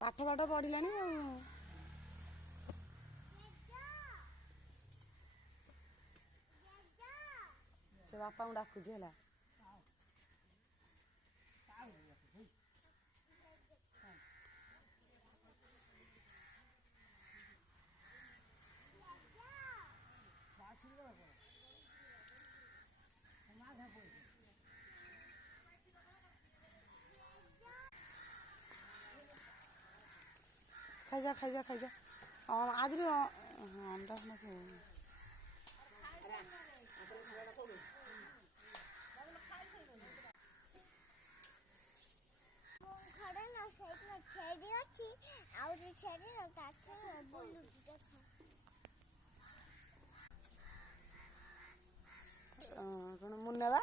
ପାଠ ପାଠ ପଢିଲାଣି ସେ ବାପାଙ୍କୁ ଡାକୁଛି ହେଲା। ଖାଇଯା ଖାଇଯା ଖାଇଯା ଆଜି ଅଣ୍ଡା କଣ ମୁନା ବା